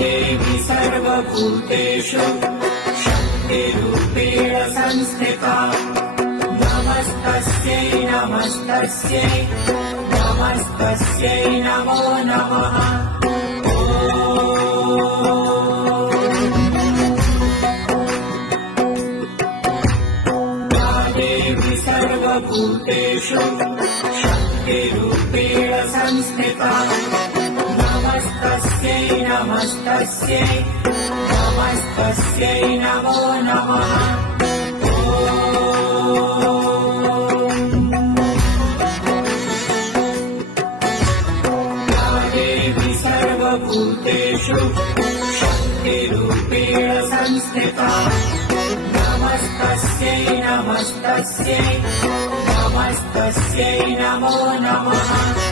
देवी सर्वभूतेषु शक्तिरूपेण संस्थिता नमस्तस्यै नमस्तस्यै नमस्तस्यै नमो नमः। देवी सर्वभूतेषु शक्तिरूपेण संस्थिता नमस्तस्यै नमस्तस्यै नमस्तस्यै नमो नमः। देवी सर्वभूतेषु शक्तिरूपेण संस्थिता नमस्तस्यै नमस्तस्यै नमस्तस्यै नमो नमः।